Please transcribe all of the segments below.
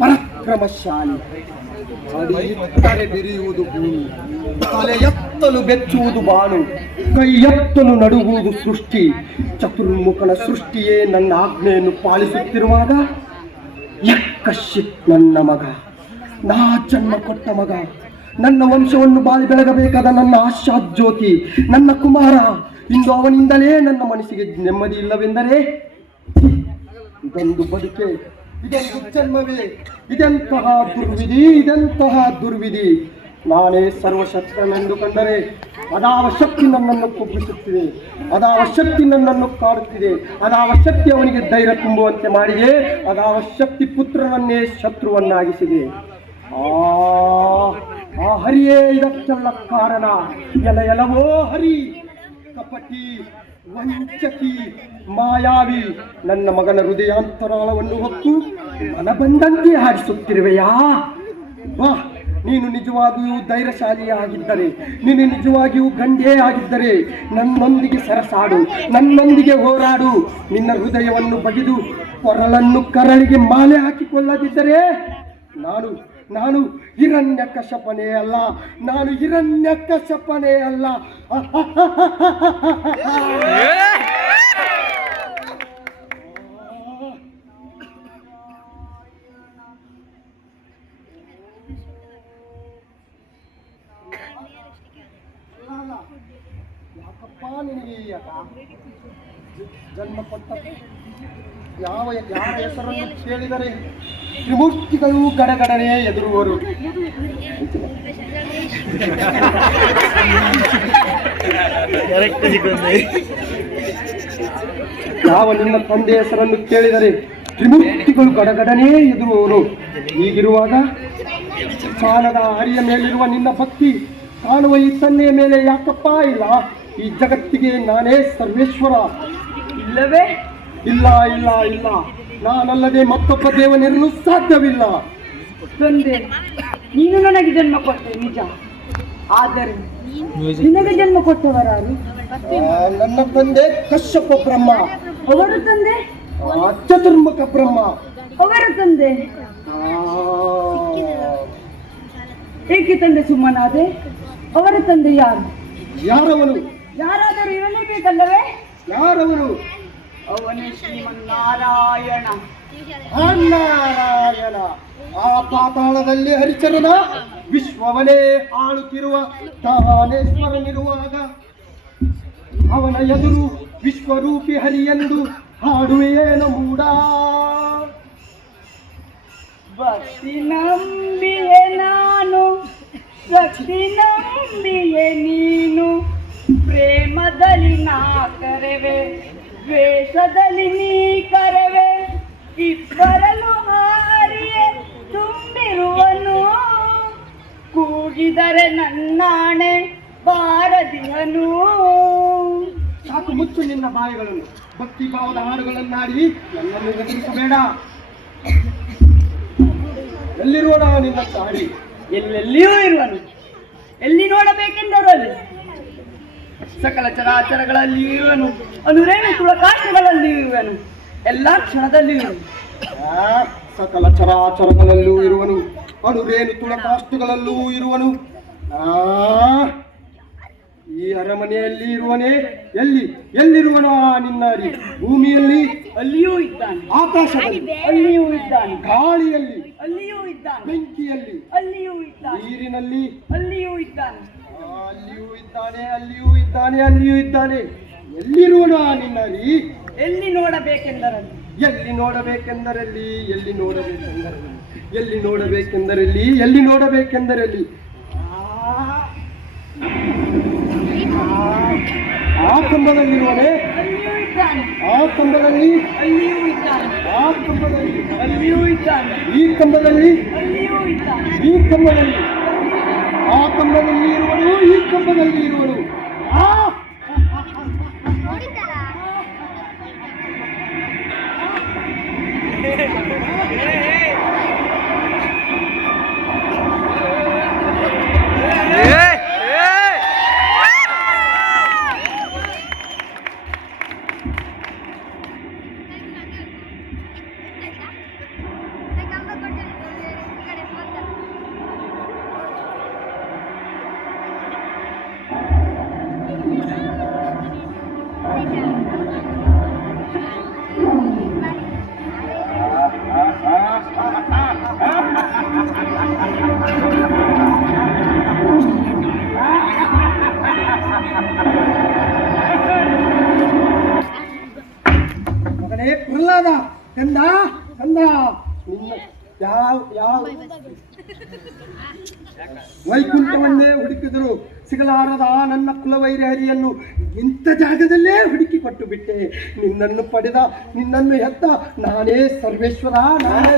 ಪರಾಕ್ರಮಶಾಲಿ ತಲೆ ಬಿರಿಯುವುದು ಭೂಮಿ, ತಲೆ ಎತ್ತಲು ಬೆಚ್ಚುವುದು ಬಾನು, ಕೈ ಎತ್ತಲು ನಡುಗುವುದು ಸೃಷ್ಟಿ. ಚತುರ್ಮುಖನ ಸೃಷ್ಟಿಯೇ ನನ್ನ ಆಜ್ಞೆಯನ್ನು ಪಾಲಿಸುತ್ತಿರುವಾಗ ಯಕ್ಕಶಿತ್ ನನ್ನ ಮಗ, ನಾ ಜನ್ಮ ಕೊಟ್ಟ ಮಗ, ನನ್ನ ವಂಶವನ್ನು ಬಾಳಿ ಬೆಳಗಬೇಕಾದ ನನ್ನ ಆಶಾಜ್ಯೋತಿ, ನನ್ನ ಕುಮಾರ, ಇಂದು ಅವನಿಂದಲೇ ನನ್ನ ಮನಸ್ಸಿಗೆ ನೆಮ್ಮದಿ ಇಲ್ಲವೆಂದರೆ ಇದೊಂದು ಬದುಕೆ, ಇದೊಂದು ಜನ್ಮವೇ, ಇದೆಂತಹ ದುರ್ವಿಧಿ, ಇದೆಂತಹ ದುರ್ವಿಧಿ. ನಾನೇ ಸರ್ವಶಕ್ತನೆಂದು ಕಂಡರೆ ಅದಾವ ಶಕ್ತಿ ನನ್ನನ್ನು ಕುಗ್ಗಿಸುತ್ತಿದೆ, ಅದಾವ ಶಕ್ತಿ ನನ್ನನ್ನು ಕಾಡುತ್ತಿದೆ, ಅದಾವ ಶಕ್ತಿ ಅವನಿಗೆ ಧೈರ್ಯ ತುಂಬುವಂತೆ ಮಾಡಿದೆ, ಅದಾವ ಶಕ್ತಿ ಪುತ್ರನನ್ನೇ ಶತ್ರುವನ್ನಾಗಿಸಿದೆ. ಆ ಹರಿಯೇ ಇದಕ್ಕೆಲ್ಲ ಕಾರಣ. ಎಲವೋ ಹರಿ, ಕಪಟಿ, ವಂಚಕಿ, ಮಾಯಾವಿ, ನನ್ನ ಮಗನ ಹೃದಯಾಂತರಾಳವನ್ನು ಹೊತ್ತು ಮನ ಬಂದಂತೆ ಹಾರಿಸುತ್ತಿರುವೆಯಾ? ಬಾ, ನೀನು ನಿಜವಾಗಿಯೂ ಧೈರ್ಯಶಾಲಿಯಾಗಿದ್ದರೆ, ನೀನು ನಿಜವಾಗಿಯೂ ಗಂಡೇ ಆಗಿದ್ದರೆ ನನ್ನೊಂದಿಗೆ ಸರಸಾಡು, ನನ್ನೊಂದಿಗೆ ಹೋರಾಡು. ನಿನ್ನ ಹೃದಯವನ್ನು ಬಗೆದು ಕೊರಳನ್ನು ಕರಳಿಗೆ ಮಾಲೆ ಹಾಕಿಕೊಳ್ಳದಿದ್ದರೆ ನಾನು ಹಿರಣ್ಯಕಶಪನೇ ಅಲ್ಲ, ನಾನು ಹಿರಣ್ಯಕಶಪನೇ ಅಲ್ಲ. ಯಾಕಪ್ಪ ನಿನಗೆ ಜನ್ಮ ಕೊಟ್ಟ ಯಾರ ಹೆಸರನ್ನು ಕೇಳಿದರೆ ತ್ರಿಮೂರ್ತಿಗಳು ಗಡಗಡನೆ ಎದುರುವರು. ಯಾವ ನಿನ್ನ ತಂದೆ ಹೆಸರನ್ನು ಕೇಳಿದರೆ ತ್ರಿಮೂರ್ತಿಗಳು ಗಡಗಡನೆ ಎದುರುವರು. ಹೀಗಿರುವಾಗ ಸ್ನಾನದ ಹರಿಯ ಮೇಲಿರುವ ನಿನ್ನ ಭಕ್ತಿ ಕಾಣುವ ಈ ತಂದೆಯ ಮೇಲೆ ಯಾಕಪ್ಪ ಇಲ್ಲ? ಈ ಜಗತ್ತಿಗೆ ನಾನೇ ಸರ್ವೇಶ್ವರ. ಇಲ್ಲವೇ? ಇಲ್ಲ ಇಲ್ಲ ಇಲ್ಲ, ನಾನಲ್ಲದೆ ಮತ್ತೊಬ್ಬ ದೇವನಿರಲು ಸಾಧ್ಯವಿಲ್ಲ. ತಂದೆ, ನೀನು ನನಗೆ ಜನ್ಮ ಕೊಟ್ಟೆ ನಿಜ, ಆದರೆ ನಿನಗೆ ಜನ್ಮ ಕೊಟ್ಟವರಾರು? ನನ್ನ ತಂದೆ ಕಶ್ಯಪ ಬ್ರಹ್ಮ. ಅವರ ತಂದೆ ಚತುರ್ಮುಖ ಬ್ರಹ್ಮ. ಅವರ ತಂದೆ ಏಕೆ ತಂದೆ ಸುಮ್ಮನಾದೆ? ಅವರ ತಂದೆ ಯಾರು? ಯಾರವನು? ಯಾರಾದರೂ ಇರಲೇಬೇಕಲ್ಲವೇ? ಯಾರವನು? ಅವನೇ ಶ್ರೀಮನ್ನಾರಾಯಣ. ನಾರಾಯಣ ಆ ಪಾತಾಳದಲ್ಲಿ ಹರಿಚರನ ವಿಶ್ವವನೇ ಆಳುತ್ತಿರುವ ತಾನೇಶ್ವರನಿರುವಾಗ ಅವನ ಎದುರು ವಿಶ್ವರೂಪಿ ಹರಿಯೆಂದು ಹಾಡುವೇನು ಮೂಡ? ಭಕ್ತಿ ನಂಬಿಯೆ ನಾನು, ಭಕ್ತಿ ನಂಬಿಯೆ ನೀನು, ಪ್ರೇಮದಲ್ಲಿ ನಾ ಕರೆವೆ, ದ್ವೇಷದಲ್ಲಿ ನೀ ಕರೆವೆ, ಇಬ್ಬರಲು ಹಾರಿಯೇ ತುಂಬಿರುವನು, ಕೂಗಿದರೆ ನನ್ನಾಣೆ ಬಾರದಿಹನು. ಸಾಕು, ಮುಚ್ಚು ನಿನ್ನ ಬಾಯಿಗಳನ್ನು. ಭಕ್ತಿ ಭಾವದ ಹಾಡುಗಳನ್ನಾಡಿ ನನ್ನನ್ನು ಗಮನಿಸಬೇಡ. ಎಲ್ಲಿರುವಣ ನಿನ್ನ ತಾಳಿ? ಎಲ್ಲೆಲ್ಲಿಯೂ ಇರುವನು. ಎಲ್ಲಿ ನೋಡಬೇಕೆಂದರು ಅಲ್ಲಿ. ಸಕಲ ಚರಾಚರಗಳಲ್ಲಿ ಇರುವನು, ಅನುರೇಣು ತುಳಕಾಶಗಳಲ್ಲಿ ಇರುವನು, ಎಲ್ಲ ಕ್ಷಣದಲ್ಲಿ ಇರುವನು. ಸಕಲ ಚರಾಚರಗಳಲ್ಲೂ ಇರುವನು, ಅನುರೇಣು ತುಳಕಾಷ್ಟಗಳಲ್ಲೂ ಇರುವನು. ಈ ಅರಮನೆಯಲ್ಲಿ ಇರುವನೇ? ಎಲ್ಲಿರುವನು ನಿನ್ನ ಹರಿ? ಭೂಮಿಯಲ್ಲಿ ಅಲ್ಲಿಯೂ ಇದ್ದಾನೆ, ಆಕಾಶದಲ್ಲಿ ಅಲ್ಲಿಯೂ ಇದ್ದಾನೆ, ಗಾಳಿಯಲ್ಲಿ ಅಲ್ಲಿಯೂ ಇದ್ದಾನೆ, ಬೆಂಕಿಯಲ್ಲಿ ಅಲ್ಲಿಯೂ ಇದ್ದಾನೆ, ನೀರಿನಲ್ಲಿ ಅಲ್ಲಿಯೂ ಇದ್ದಾನೆ, ಅಲ್ಲಿಯೂ ಇದ್ದಾನೆ, ಅಲ್ಲಿಯೂ ಇದ್ದಾನೆ, ಅಲ್ಲಿಯೂ ಇದ್ದಾನೆ. ಎಲ್ಲಿರುವನು ನಿನ್ನ ಹರಿ? ಎಲ್ಲಿ ನೋಡಬೇಕೆಂದರಲ್ಲಿ, ಎಲ್ಲಿ ನೋಡಬೇಕೆಂದರಲ್ಲಿ, ಎಲ್ಲಿ ನೋಡಬೇಕೆಂದರಲ್ಲಿ, ಎಲ್ಲಿ ನೋಡಬೇಕೆಂದರಲ್ಲಿ, ಎಲ್ಲಿ ನೋಡಬೇಕೆಂದರಲ್ಲಿ ಆ ಕಂಬದಲ್ಲಿರುವನೇ? ಅಲ್ಲಿಯೂ ಇದ್ದಾನೆ, ಆ ಕಂಬದಲ್ಲಿ, ಅಲ್ಲಿಯೂ ಇದ್ದಾನೆ, ಆ ಕಂಬದಲ್ಲಿ, ಅಲ್ಲಿಯೂ ಇದ್ದಾನೆ, ಈ ಕಂಬದಲ್ಲಿ, ಅಲ್ಲಿಯೂ ಇದ್ದಾನೆ, ಈ ಕಂಬದಲ್ಲಿ, ಆ ಕಂಬದಲ್ಲಿ ಇರುವನು, ಈ ಕಂಬದಲ್ಲಿ ಇರುವನು. ಏ ಪ್ರಹ್ಲಾದ ಕಂದ ಕಂದ ನಿನ್ನ ಯಾವ ವೈಕುಂಠವನ್ನೇ ಹುಡುಕಿದರು ಸಿಗಲಾರದ ನನ್ನ ಕುಲವೈರಿ ಹರಿಯನ್ನು ಇಂಥ ಜಾಗದಲ್ಲೇ ಹುಡುಕಿ ಕೊಟ್ಟು ಬಿಟ್ಟೆ. ನಿನ್ನನ್ನು ಪಡೆದ ನಿನ್ನನ್ನು ಹೆತ್ತ ನಾನೇ ಸರ್ವೇಶ್ವರ, ನಾನೇ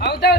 ಹೌದಾ